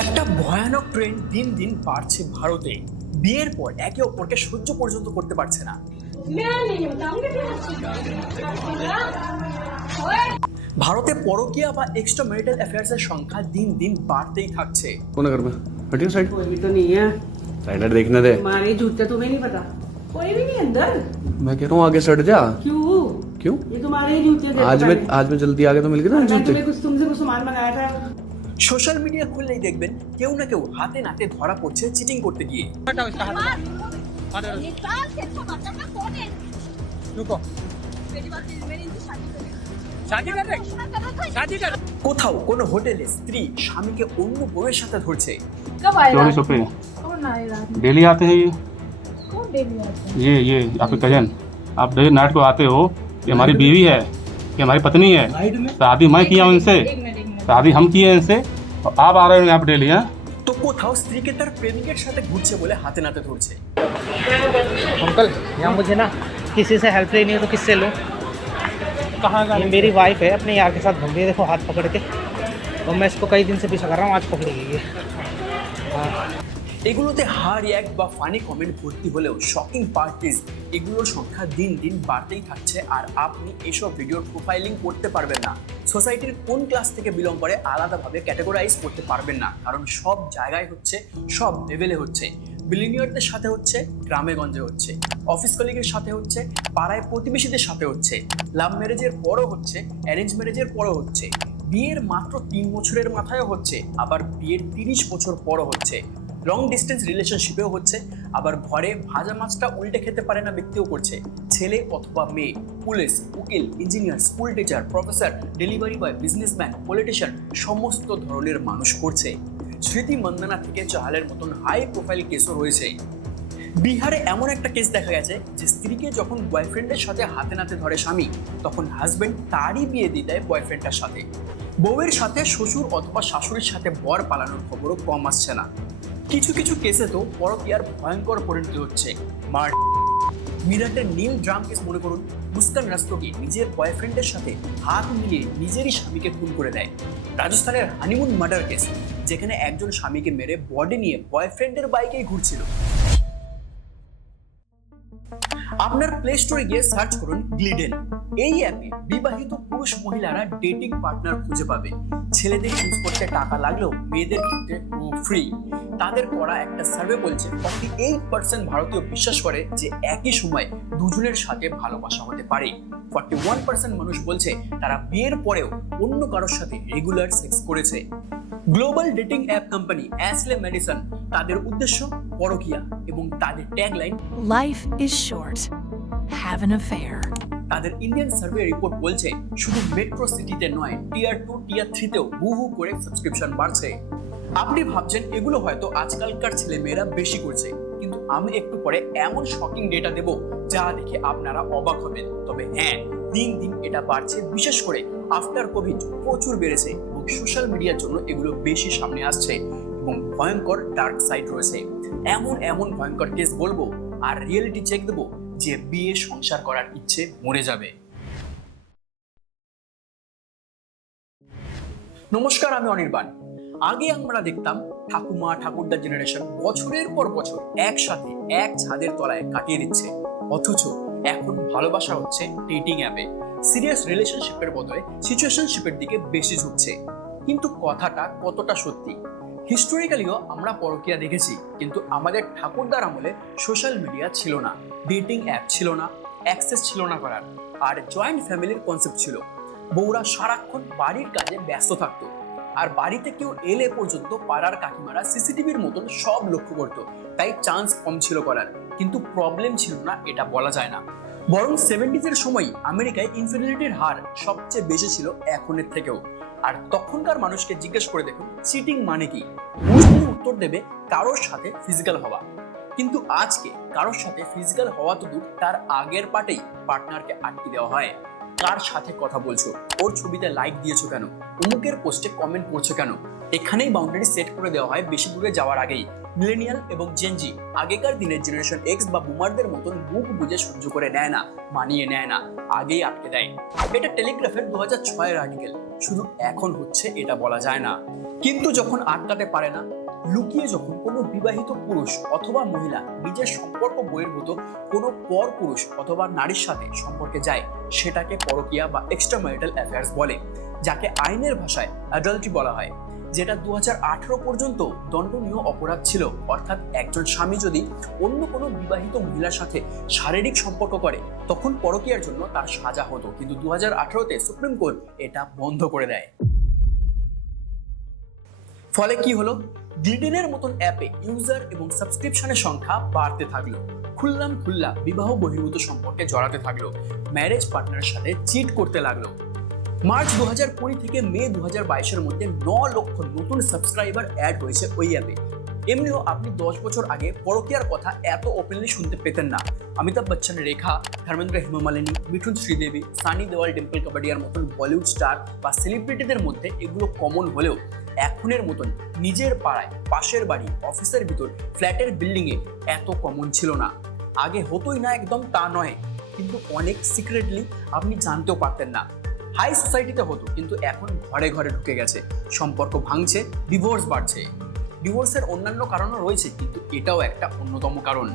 একটা ভয়ানক ট্রেন্ড দিন দিন বাড়ছে ভারতে। বিয়ের পর একে অপরকে সহ্য পর্যন্ত করতে পারছে না। ভারতে পরকীয়া বা এক্সট্রা ম্যারিটাল অ্যাফেয়ার্সের সংখ্যা দিন দিন বাড়তেই থাকছে। कौन है घर में? हटियो साइड। कोई भी तो नहीं है। साइड देखने दे। तुम्हारे जूते तुम्हें नहीं पता, कोई भी नहीं अंदर। मैं कह रहा हूँ आगे सट जा। क्यों क्यों? ये तुम्हारे ही जूते थे। आज मैं जल्दी आ गया तो मिल गए ना जूते। तुम्हें कुछ तुमसे कुछ सामान मंगाया था। সোশ্যাল মিডিয়া খুললেই দেখবেন কেউ না কেউ হাতে নাতে ধরা পড়ছে চিটিং করতে গিয়ে। निकाल के इसको मतलब ना कौन है रुको मेरी बात मेरी इनसे शादी करें शादी कर रहे शादी कर কোথাও কোনো হোটেলে স্ত্রী স্বামীকে অন্য বউয়ের সাথে ধরছে। कब आएगा चौरी सौ पे कौन आएगा डेली आते हैं कौन डेली आता है ये आपके कजन आप डेली नाइट को आते हो। ये हमारी बीवी है, ये हमारी पत्नी है। शादी मैं किया हूं इनसे, एक मिनट शादी हम किए हैं इनसे और आप आ रहे हो यहाँ पे डेली। हैं তো কোথাও স্ত্রীকে তার প্রেমিকের সাথে ঘুরছে বলে হাতে নাতে ধরছে। अंकल यहाँ मुझे ना किसी से हेल्प लेनी हो तो किससे लो? कहाँ ये मेरी वाइफ है, अपने यार के साथ घूम रही है, देखो हाथ पकड़ के। और मैं इसको कई दिन से पीछा कर रहा हूँ, आज पकड़ी गई है। এগুলোতে হার এক বা ফানি কমেন্ট ভর্তি হলেও শকিং পার্টিজ এগুলোর সংখ্যা দিন দিন বাড়তেই থাকছে। আর আপনি এসব ভিডিওর প্রোফাইলিং করতে পারবেন না, সোসাইটির কোন ক্লাস থেকে বিলং করে আলাদাভাবে ক্যাটাগরাইজ করতে পারবেন না, কারণ সব জায়গায় হচ্ছে, সব লেভেলে হচ্ছে। বিলিনিয়ারদের সাথে হচ্ছে, গ্রামে গঞ্জে হচ্ছে, অফিস কলিগের সাথে হচ্ছে, পাড়ায় প্রতিবেশীদের সাথে হচ্ছে, লাভ ম্যারেজের পরও হচ্ছে, অ্যারেঞ্জ ম্যারেজের পরও হচ্ছে, বিয়ের মাত্র 3 বছরের মাথায়ও হচ্ছে, আবার বিয়ের 30 বছর পরও হচ্ছে, লং ডিস্টেন্স রিলেশনশিপেও হচ্ছে, আবার ঘরে ভাজা মাছটা উল্টে খেতে পারে না ব্যক্তিও করছে। ছেলে অথবা মেয়ে, পুলিশ, উকিল, engineer, school teacher, professor, delivery boy, businessman, politician, সমস্ত ধরনের মানুষ করছে। স্মৃতি মন্দনা থেকে চাহালের মতন হাই প্রোফাইল কেসও রয়েছে। বিহারে এমন একটা কেস দেখা গেছে যে স্ত্রীকে যখন বয়ফ্রেন্ডের সাথে হাতে নাতে ধরে স্বামী, তখন হাজবেন্ড তারই বিয়ে দিয়ে দেয় বয়ফ্রেন্ডের সাথে। বউয়ের সাথে শ্বশুর অথবা শাশুড়ির সাথে বর পালানোর খবরও কম আসছে না। কিছু কিছু কেসে তো পরকীয়ার ভয়ঙ্কর পরিণতি হচ্ছে। মিরাটের নীল ড্রাম কেস মনে করুন। মুস্কান রাস্তোগি নিজের বয়ফ্রেন্ডের সাথে হাত মিলিয়ে নিজেরই স্বামীকে খুন করে দেয়। রাজস্থানের হানিমুন মার্ডার কেস, যেখানে একজন স্বামীকে মেরে বডি নিয়ে বয়ফ্রেন্ডের বাইকেই ঘুরছিল। আপনার প্লে স্টোরে গিয়ে সার্চ করুন গ্লিডেন। এই অ্যাপে বিবাহিত পুরুষ মহিলারা ডেটিং পার্টনার খুঁজে পাবে। ছেলেদের ইউজ করতে টাকা লাগলেও মেয়েদের ক্ষেত্রে ফ্রি। তাদের করা একটা সার্ভে বলছে 48% ভারতীয় বিশ্বাস করে যে একই সময় দুজনের সাথে ভালোবাসা হতে পারে। 41% মানুষ বলছে তারা বিয়ের পরেও অন্য কারোর সাথে রেগুলার সেক্স করেছে। Global dating app company Ashley medicine তাদের উদ্দেশ্য পরকীয়া এবং তাদের tagline Life is short. Have an affair. তাদের ইন্ডিয়ান সার্ভে রিপোর্ট বলছে শুধু মেট্রো সিটিতে নয়, টিয়ার 2 টিয়ার 3তেও হু করে সাবস্ক্রিপশন বাড়ছে। আপনি ভাবছেন এগুলো হয়তো আজকালকার ছেলে মেয়েরা বেশি করছে, কিন্তু আমি একটু পরে এমন শকিং ডেটা দেব যা দেখে আপনারা অবাক হবেন। তবে হ্যাঁ, দিন দিন এটা বাড়ছে, বিশেষ করে আফটার কোভিড প্রচুর বেড়েছে এবং সোশ্যাল মিডিয়ার জন্য এগুলো বেশি সামনে আসছে এবং ভয়ঙ্কর ডার্ক সাইড রয়েছে। এমন ভয়ঙ্কর কেস বলবো আর রিয়েলিটি চেক দেবো যে বিয়ে সংসার করার ইচ্ছে মরে যাবে। নমস্কার, আমি অনির্বাণ। আগে আমরা দেখতাম ঠাকুমা ঠাকুরদার জেনারেশন বছরের পর বছর একসাথে এক ছাদের তলায় কাটিয়ে দিচ্ছে, অথচ এখন ভালোবাসা হচ্ছে ডেটিং অ্যাপে। সিরিয়াস রিলেশনশিপের বদলে সিচুয়েশনশিপের দিকে বেশি ঝুঁকছে। কিন্তু কথাটা কতটা সত্যি? হিস্টোরিক্যালিও আমরা পরকীয়া দেখেছি, কিন্তু আমাদের ঠাকুরদার আমলে সোশ্যাল মিডিয়া ছিল না, ডেটিং অ্যাপ ছিল না, অ্যাক্সেস ছিল না করার, আর জয়েন্ট ফ্যামিলির কনসেপ্ট ছিল। বউরা সারাক্ষণ বাড়ির কাজে ব্যস্ত থাকতো, আর বাড়িতে কেউ এলে পর্যন্ত পাড়ার কাকিমারা সিসিটিভির মতন সব লক্ষ্য করতো, তাই চান্স কম ছিল করার। কিন্তু প্রবলেম ছিল না এটা বলা যায় না, বরং 70s সময় আমেরিকায় ইনফিডিলিটির হার সবচেয়ে বেশি ছিল এখনের থেকেও। আর তখনকার মানুষকে জিজ্ঞেস করে দেখুন চিটিং মানে কি, মোস্টলি উত্তর দেবে কারোর সাথে ফিজিক্যাল হওয়া। কিন্তু আজকে কারোর সাথে ফিজিক্যাল হওয়া তো দূর, তার আগের পার্টেই পার্টনারকে আটকে দেওয়া হয়। কার সাথে কথা বলছো, ওর ছবিতে লাইক দিয়েছো কেন, অমুকের পোস্টে কমেন্ট করছো কেন, এখানেই বাউন্ডারি সেট করে দেওয়া হয় বেশি দূরে যাওয়ার আগেই। মিলেনিয়াল এবং জেনজি আগেকার দিনের জেনারেশন এক্স বা বুমারদের মতন মুখ বুঝে সহ্য করে নেয় না, মানিয়ে নেয় না, আগেই আটকে দেয়। এটা টেলিগ্রাফের 2006 আর্টিকেল। শুধু এখন হচ্ছে এটা বলা যায় না। কিন্তু যখন আটকাতে পারে না, লুকিয়ে যখন কোনো বিবাহিত পুরুষ অথবা মহিলা নিজের সম্পর্ক বহির্ভূত কোনো পর পুরুষ অথবা নারীর সাথে সম্পর্কে যায়, সেটাকে পরকীয়া বা এক্সট্রা ম্যারিটাল অ্যাফেয়ার্স বলে, যাকে আইনের ভাষায় অ্যাডাল্ট্রি বলা হয়, যেটা 2018 পর্যন্ত দণ্ডনীয় অপরাধ ছিল। অর্থাৎ একজন স্বামী যদি অন্য কোনো বিবাহিত মহিলার সাথে শারীরিক সম্পর্ক করে তখন পরকীয়ার জন্য তার সাজা হতো, কিন্তু 2018-তে সুপ্রিম কোর্ট এটা বন্ধ করে দেয়। ফলে কি হলো? গ্লিডেনের মতন অ্যাপে ইউজার এবং সাবস্ক্রিপশনের সংখ্যা বাড়তে থাকলো, খুল্লা বিবাহ বহির্ভূত সম্পর্কে জড়াতে থাকলো, ম্যারেজ পার্টনারের সাথে চিট করতে লাগলো। মার্চ 2020 থেকে মে 2022-এর মধ্যে 9 লক্ষ নতুন সাবস্ক্রাইবার অ্যাড হয়েছে ওই অ্যাপে। এমনিও আপনি 10 বছর আগে পরকীয়ার কথা এত ওপেনলি শুনতে পেতেন না। অমিতাভ বচ্চন, রেখা, ধর্মেন্দ্র হেমমালিনী, মিঠুন শ্রীদেবী, সানি দেওয়াল, ডিম্পল কাবাডিয়ার মতন বলিউড স্টার বা সেলিব্রিটিদের মধ্যে এগুলো কমন হলেও এখনের মতন নিজের পাড়ায়, পাশের বাড়ি, অফিসের ভিতর, ফ্ল্যাটের বিল্ডিংয়ে এত কমন ছিল না। আগে হতোই না একদম তা নয়, কিন্তু অনেক সিক্রেটলি আপনি জানতেও পারতেন না। হাই সোসাইটিতে হতো, কিন্তু এখন ঘরে ঘরে ঢুকে গেছে। সম্পর্ক ভাঙছে, ডিভোর্স বাড়ছে। ডিভোর্সের অন্যান্য কারণও রয়েছে, কিন্তু এটাও একটা অন্যতম কারণ।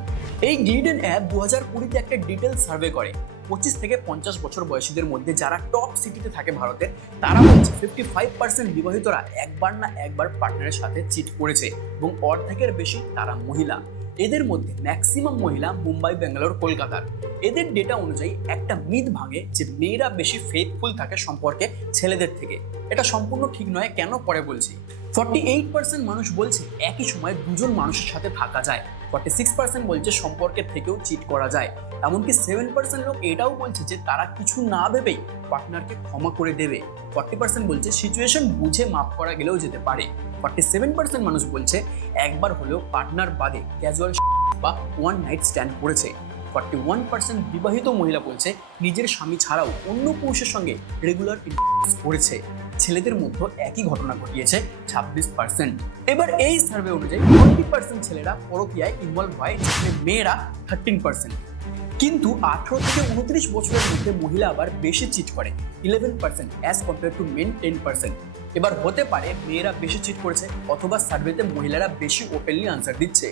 এই গ্লিডেন অ্যাপ 2020-তে একটা ডিটেল সার্ভে করে 25 থেকে 50 বছর বয়সীদের মধ্যে যারা টপ সিটিতে থাকে ভারতের, তারা বলছে 55% বিবাহিতরা একবার না একবার পার্টনারের সাথে চিট করেছে এবং অর্ধেকের বেশি তারা মহিলা। এদের মধ্যে ম্যাক্সিমাম মহিলা মুম্বাই, বেঙ্গালোর, কলকাতার। এদের ডেটা অনুযায়ী একটা মিথ ভাঙে যে মেয়েরা বেশি ফেথফুল থাকে সম্পর্কে ছেলেদের থেকে। এটা সম্পূর্ণ ঠিক নয়, কেন পরে বলছি। 48% মানুষ বলছে একই সময় দুজন মানুষের সাথে থাকা যায়। 46% বলছে সম্পর্কের থেকেও চিট করা যায়। এমনকি 7% লোক এটাও বলছে যে তারা কিছু না ভেবেই পার্টনারকে ক্ষমা করে দেবে। 40% বলছে সিচুয়েশন বুঝে মাফ করা গেলেও যেতে পারে। 47% মানুষ বলছে একবার হলেও পার্টনার বাদে ক্যাজুয়াল বা ওয়ান নাইট স্ট্যান্ড করেছে। 41% বিবাহিত মহিলা বলছে নিজের স্বামী ছাড়াও অন্য পুরুষের সঙ্গে রেগুলার ইন্টারকোর্স করেছে। ছেলেদের মধ্যে একই ঘটনা ঘটিয়েছে 26%। এবার এই সার্ভে অনুযায়ী 20% ছেলেরা পরকীয়ায় ইনভলভ হয়, যেখানে মেয়েরা 13%। কিন্তু 18 থেকে 29 বছরের মধ্যে মহিলা আবার বেশি চিট করে 11% অ্যাজ কম্পেয়ার টু মেন 10%। এবার হতে পারে মেয়েরা বেশি চিট করেছে, অথবা সার্ভেতে মহিলারা বেশি ওপেনলি আনসার দিচ্ছে।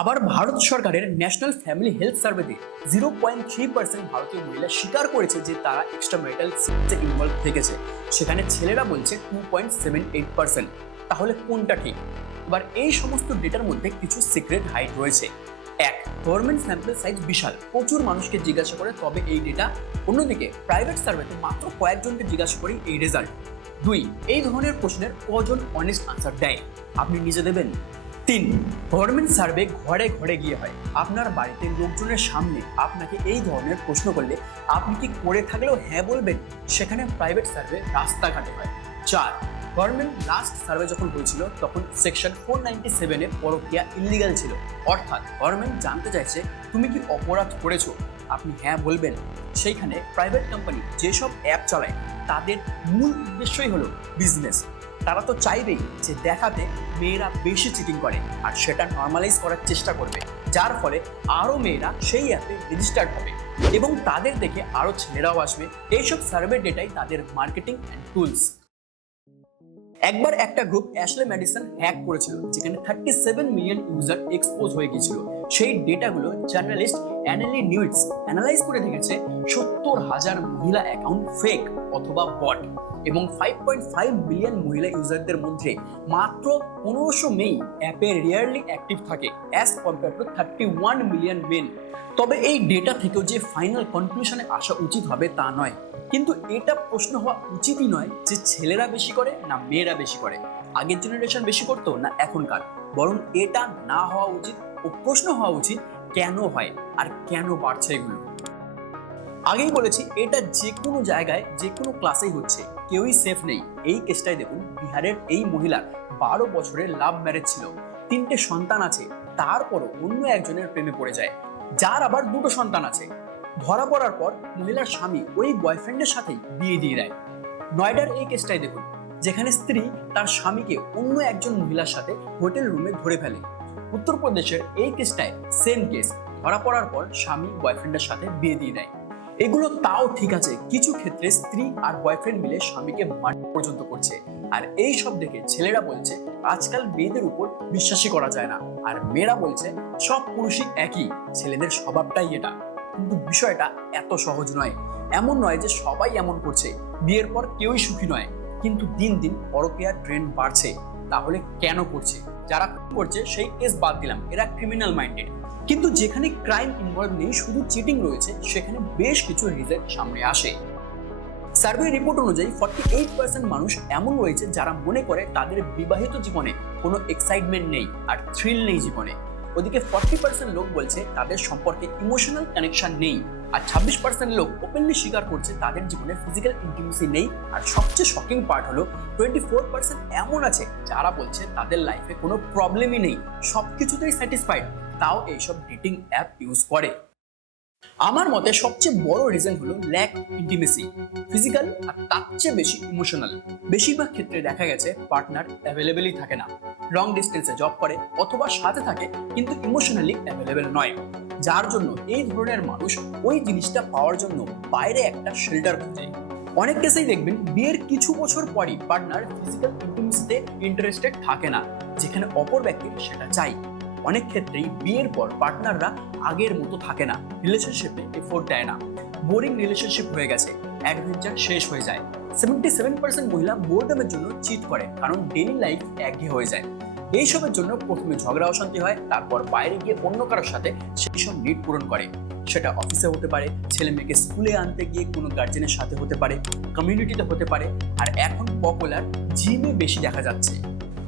আবার ভারত সরকারের ন্যাশনাল ফ্যামিলি হেলথ সার্ভেতে 0.3% ভারতীয় মহিলা স্বীকার করেছে যে তারা এক্সট্রা ম্যারিটাল সেক্সে ইনভলভ থেকেছে, সেখানে ছেলেরা বলছে 2.78%। তাহলে কোনটা ঠিক? এবার এই সমস্ত ডেটার মধ্যে কিছু সিক্রেট হাইড রয়েছে। এক, গভর্নমেন্ট স্যাম্পল সাইজ বিশাল, প্রচুর মানুষকে জিজ্ঞাসা করে তবে এই ডেটা। অন্যদিকে প্রাইভেট সার্ভেতে মাত্র কয়েকজনকে জিজ্ঞাসা করেই এই রেজাল্ট। 2, এই ধরনের প্রশ্নের কজন অনেস্ট আনসার দেয়? আপনি নিজে দেবেন। 3, গভর্নমেন্ট সার্ভে ঘরে ঘরে গিয়ে হয়। আপনার বাড়িতে লোকজনের সামনে আপনাকে এই ধরনের প্রশ্ন করলে আপনি কি করে থাকলেও হ্যাঁ বলবেন? সেখানে প্রাইভেট সার্ভে রাস্তাঘাটে হয়। 4, গভর্নমেন্ট লাস্ট সার্ভে যখন হয়েছিল তখন সেকশন 497-এ পরকীয়া ইলিগাল ছিল। অর্থাৎ গভর্নমেন্ট জানতে চাইছে তুমি কি অপরাধ করেছো, আপনি হ্যাঁ বলবেন। সেইখানে প্রাইভেট কোম্পানি যেসব অ্যাপ চালায় তাদের মূল উদ্দেশ্যই হলো বিজনেস। তারা তো চাইবেই যে দেখাতে মেয়েরা বেশি চিটিং করে, আর সেটা নর্মালাইজ করার চেষ্টা করবে, যার ফলে আরও মেয়েরা সেই অ্যাপে রেজিস্টার্ড হবে এবং তাদের দেখে আরও ছেলেরাও আসবে। এইসব সার্ভে ডেটাই তাদের মার্কেটিং অ্যান্ড টুলস। একবার একটা গ্রুপ অ্যাশলে মেডিসন হ্যাক করেছিল, যেখানে 37 মিলিয়ন ইউজার এক্সপোজ হয়ে গিয়েছিল। সেই ডেটাগুলো জার্নালিস্ট অ্যানেলি নিউটস অ্যানালাইজ করে দেখেছে 70,000 মহিলা অ্যাকাউন্ট ফেক অথবা বট, এবং 5.5 মিলিয়ন মহিলা ইউজারদের মধ্যে মাত্র 1500 মেই অ্যাপে রিয়ারলি অ্যাক্টিভ থাকে as compare to 31 million men. তবে এই ডেটা থেকেও যে ফাইনাল কনক্লুশনে আসা উচিত হবে তা নয়, কিন্তু এটা প্রশ্ন হওয়া উচিতই নয় যে ছেলেরা বেশি করে না মেয়েরা বেশি করে, আগের জেনারেশন বেশি করতো না এখনকার, বরং এটা না হওয়া উচিত ও প্রশ্ন হওয়া উচিত কেন হয় আর কেন বাড়ছে এগুলো। আগেই বলেছি এটা যে কোনো জায়গায় যে কোনো ক্লাসেই হচ্ছে, কেউই সেফ নেই। এই কেসটাই দেখুন, বিহারের এই মহিলার 12 বছরের লাভ ম্যারেজ ছিল, 3টে সন্তান আছে, তারপরও অন্য একজনের প্রেমে পড়ে যায়, যার আবার 2টো সন্তান আছে। ধরা পড়ার পর মহিলার স্বামী ওই বয়ফ্রেন্ডের সাথেই বিয়ে দিয়ে দেয়। নয়ডার এই কেসটাই দেখুন, যেখানে স্ত্রী তার স্বামীকে অন্য একজন মহিলার সাথে হোটেল রুমে ধরে ফেলে। উত্তরপ্রদেশের এই কেসটায় সেম কেস, ধরা পড়ার পর স্বামী বয়ফ্রেন্ডের সাথে বিয়ে দিয়ে দেয়। এগুলো তাও ঠিক আছে, কিছু ক্ষেত্রে স্ত্রী আর বয়ফ্রেন্ড মিলে স্বামীকে মার্ডার পর্যন্ত করছে। আর এই সব দেখে ছেলেরা বলছে আজকাল মেয়েদের উপর বিশ্বাসই করা যায় না, আর মেয়েরা বলছে সব পুরুষই একই, ছেলেদের স্বভাবটাই এটা। কিন্তু বিষয়টা এত সহজ নয়। এমন নয় যে সবাই এমন করছে, বিয়ের পর কেউই সুখী নয়। কিন্তু দিন দিন পরকীয়ার ট্রেন্ড বাড়ছে। তাহলে কেন করছে? যারা করছে সেই কেস বাদ দিলাম, এরা ক্রিমিনাল মাইন্ডেড। কিন্তু যেখানে ক্রাইম ইনভলভ নেই, শুধু চিটিং রয়েছে, সেখানে বেশ কিছু রিজন সামনে আসে। সার্ভে রিপোর্ট অনুযায়ী 48% মানুষ এমন রয়েছে যারা মনে করে তাদের বিবাহিত জীবনে কোনো এক্সাইটমেন্ট নেই আর থ্রিল নেই জীবনে। ওদিকে 40% লোক বলছে তাদের সম্পর্কে ইমোশনাল কানেকশন নেই, আর 26% লোক ওপেনলি স্বীকার করছে তাদের জীবনে ফিজিক্যাল ইন্টিমেসি নেই। আর সবচেয়ে শকিং পার্ট হলো 24% এমন আছে যারা বলছে তাদের লাইফে কোনো প্রবলেমই নেই, সবকিছুতেই স্যাটিসফাইড, তাও এইসব ডেটিং অ্যাপ ইউজ করে। আমার মতে সবচেয়ে বড় রিজন হলো ল্যাক ইন্টিমেসি, ফিজিক্যাল আর তার চেয়ে বেশি ইমোশনাল। বেশিরভাগ ক্ষেত্রে দেখা গেছে পার্টনার অ্যাভেলেবেলই থাকে না, লং ডিস্টেন্সে জব করে অথবা সাথে থাকে কিন্তু ইমোশনালি অ্যাভেলেবেল নয়, যার জন্য এই ধরনের মানুষ ওই জিনিসটা পাওয়ার জন্য বাইরে একটা শেল্টার খোঁজে। অনেক কেসেই দেখবেন বিয়ের কিছু বছর পরই পার্টনার ফিজিক্যাল ইন্টিমেসিতে ইন্টারেস্টেড থাকে না, যেখানে অপর ব্যক্তির সেটা চাই। অনেক ক্ষেত্রেই বিয়ের পর পার্টনাররা আগের মতো থাকে না, রিলেশনশিপে এফোর্ট দেয় না, বোরিং রিলেশনশিপ হয়ে গেছে, অ্যাডভেঞ্চার শেষ হয়ে যায়। 77% মহিলা বোরডমের জন্য চিট করে, কারণ ডেইলি লাইফ একঘেয়ে হয়ে যায়। এইসবের জন্য প্রথমে ঝগড়া অশান্তি হয়, তারপর বাইরে গিয়ে অন্য কারোর সাথে সেই সব নিড পূরণ করে। সেটা অফিসে হতে পারে, ছেলে মেয়েকে স্কুলে আনতে গিয়ে কোনো গার্জেনের সাথে হতে পারে, কমিউনিটিতে হতে পারে, আর এখন পপুলার জিমে বেশি দেখা যাচ্ছে।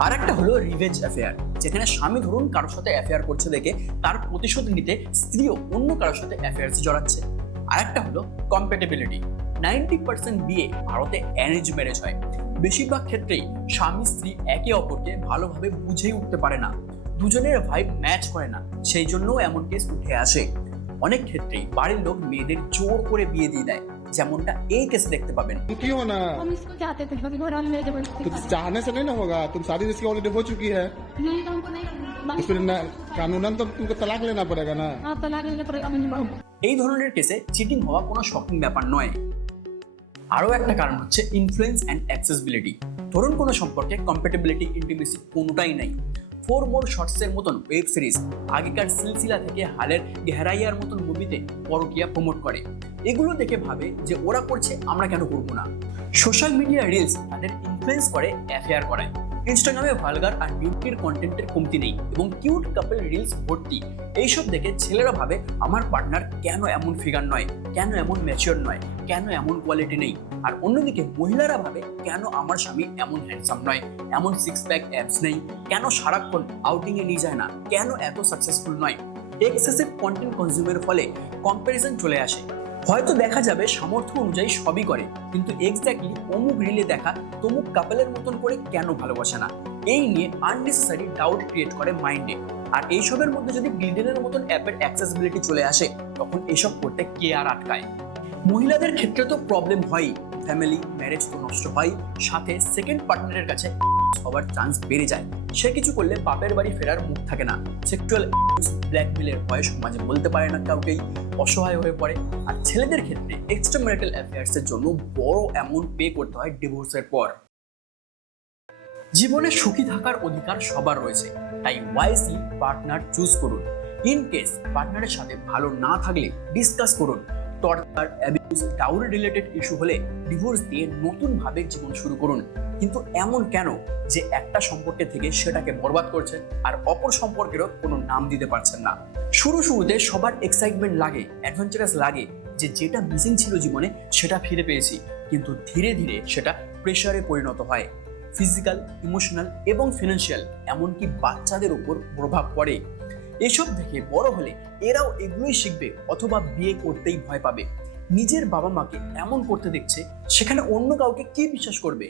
আর একটা হলো রিভেঞ্জ অ্যাফেয়ার, যেখানে স্বামী ধরুন কারোর সাথে অ্যাফেয়ার করছে দেখে তার প্রতিশোধ নিতে স্ত্রীও অন্য কারোর সাথে অ্যাফেয়ার্সে জড়াচ্ছে। আর একটা হলো কম্প্যাটেবিলিটি। 90% বিয়ে ভারতে অ্যারেঞ্জ ম্যারেজ হয়। বেশিরভাগ ক্ষেত্রেই স্বামী স্ত্রী একে অপরকে ভালোভাবে বুঝেই উঠতে পারে না, দুজনের ভাইব ম্যাচ করে না, সেই জন্যও এমন কেস উঠে আসে। অনেক ক্ষেত্রেই বাড়ির লোক মেয়েদের জোর করে বিয়ে দিয়ে দেয়, যেমনটা এই কেসে দেখতে পাবেন। क्यों ना हम इसको चाहते थे, कभी घर वाले मेरे जबरदस्ती तो चाहने से नहीं ना होगा, तुम शादी जिसकी ऑलरेडी हो चुकी है नहीं तो हमको नहीं तो फिर कानूनन तो तुमको तलाक लेना पड़ेगा ना। हाँ तलाक लेना पड़ेगा मुझे बहुत। এই ধরনের কেসে চিটিং হওয়া কোনো শকিং ব্যাপার নয়। আরও একটা কারণ হচ্ছে ইনফ্লুয়েন্স অ্যান্ড অ্যাক্সেসিবিলিটি। ধরুন কোনো সম্পর্কে কম্প্যাটেবিলিটি, ইন্টিমেসি কোনোটাই নাই। 4 মোর শর্টসের মতন ওয়েব সিরিজ, আগেকার সিলসিলা থেকে হালের গেহরাইয়ার মতন মুভিতে পরকীয়া প্রমোট করে। এগুলো দেখে ভাবে যে ওরা করছে, আমরা কেন করবো না। সোশ্যাল মিডিয়া রিলস তাদের ইনফ্লুয়েন্স করে অ্যাফেয়ার করায়। ইনস্টাগ্রামে ভালগার আর নিউটির কন্টেন্টের কমতি নেই এবং কিউট কাপল রিলস ভর্তি। এইসব দেখে ছেলেরা ভাবে আমার পার্টনার কেন এমন ফিগার নয়, কেন এমন ম্যাচিওর নয়, কেন এমন কোয়ালিটি নেই। আর অন্যদিকে মহিলারা ভাবে কেন আমার স্বামী এমন হ্যান্ডসাম নয়, এমন সিক্স প্যাক অ্যাবস নেই, কেন সারাক্ষণ আউটিংয়ে নিয়ে যায় না, কেন এত সাকসেসফুল নয়। এক্সেসিভ কন্টেন্ট কনজিউমের ফলে কম্প্যারিজন চলে আসে। হয়তো দেখা যাবে সামর্থ্য অনুযায়ী সবই করে, কিন্তু এক্স্যাক্টলি অমুক রিলে দেখা তমুক কাপেলের মতন করে কেন ভালোবাসে না, এই নিয়ে আননেসেসারি ডাউট ক্রিয়েট করে মাইন্ডে। আর এইসবের মধ্যে যদি গ্লিডেনের মতন অ্যাপের অ্যাক্সেসিবিলিটি চলে আসে, তখন এসব করতে কে আর আটকায়। মহিলাদের ক্ষেত্রে তো প্রবলেম হয়ই, ফ্যামিলি ম্যারেজ তো নষ্ট হয়, সাথে সেকেন্ড পার্টনারের কাছে হওয়ার চান্স বেড়ে যায়। সে কিছু করলে বাপের বাড়ি ফেরার মুখ থাকে না, সেক্সুয়াল ব্ল্যাকমেলের ভয়ে সমাজে বলতে পারে না কাউকেই, অসহায় হয়ে পড়ে। আর ছেলেদের ক্ষেত্রে এক্সট্রা ম্যারিটাল অ্যাফেয়ার্সের জন্য বড় অ্যামাউন্ট পে করতে হয় ডিভোর্সের পর। জীবনে সুখী থাকার অধিকার সবার রয়েছে, তাই ওয়াইজলি পার্টনার চুজ করুন। ইন কেস পার্টনারের সাথে ভালো না থাকলে ডিসকাস করুন। Torture, abuse, dowry related issue হলে ডিভোর্স দিয়ে নতুনভাবে জীবন শুরু করুন। কিন্তু এমন কেন যে একটা সম্পর্কে থেকে সেটাকে বরবাদ করছেন আর অপর সম্পর্কেরও কোনো নাম দিতে পারছেন না। শুরুতে সবার এক্সাইটমেন্ট লাগে, অ্যাডভেঞ্চারাস লাগে যে যেটা মিসিং ছিল জীবনে সেটা ফিরে পেয়েছি, কিন্তু ধীরে ধীরে সেটা প্রেশারে পরিণত হয়। ফিজিক্যাল, ইমোশনাল এবং ফিনান্সিয়াল, এমনকি বাচ্চাদের উপর প্রভাব পড়ে। এসব দেখে বড় হলে এরাও এগুলোই শিখবে অথবা বিয়ে করতেই ভয় পাবে। নিজের বাবা মাকে এমন করতে দেখছে, সেখানে অন্য কাউকে কি বিশ্বাস করবে।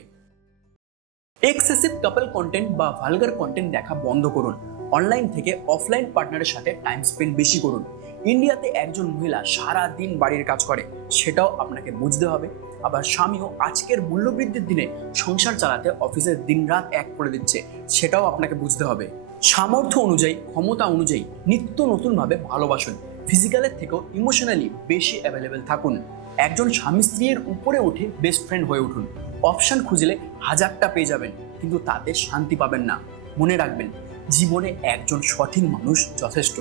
এক্সেসিভ কাপল কন্টেন্ট বা ভালগার কন্টেন্ট দেখা বন্ধ করুন। অনলাইন থেকে অফলাইন পার্টনারের সাথে টাইম স্পেন্ড বেশি করুন। ইন্ডিয়াতে একজন মহিলা সারা দিন বাড়ির কাজ করে, সেটাও আপনাকে বুঝতে হবে। আবার স্বামীও আজকের মূল্যবৃদ্ধির দিনে সংসার চালাতে অফিসের দিনরাত এক করে দিচ্ছে, সেটাও আপনাকে বুঝতে হবে। সামর্থ্য অনুযায়ী, ক্ষমতা অনুযায়ী নিত্য নতুনভাবে ভালোবাসুন। ফিজিক্যালের থেকেও ইমোশনালি বেশি অ্যাভেলেবেল থাকুন। একজন স্বামী স্ত্রীর উপরে উঠে বেস্ট ফ্রেন্ড হয়ে উঠুন। অপশন খুঁজলে হাজারটা পেয়ে যাবেন, কিন্তু তাতে শান্তি পাবেন না। মনে রাখবেন, জীবনে একজন সঠিক মানুষ যথেষ্ট।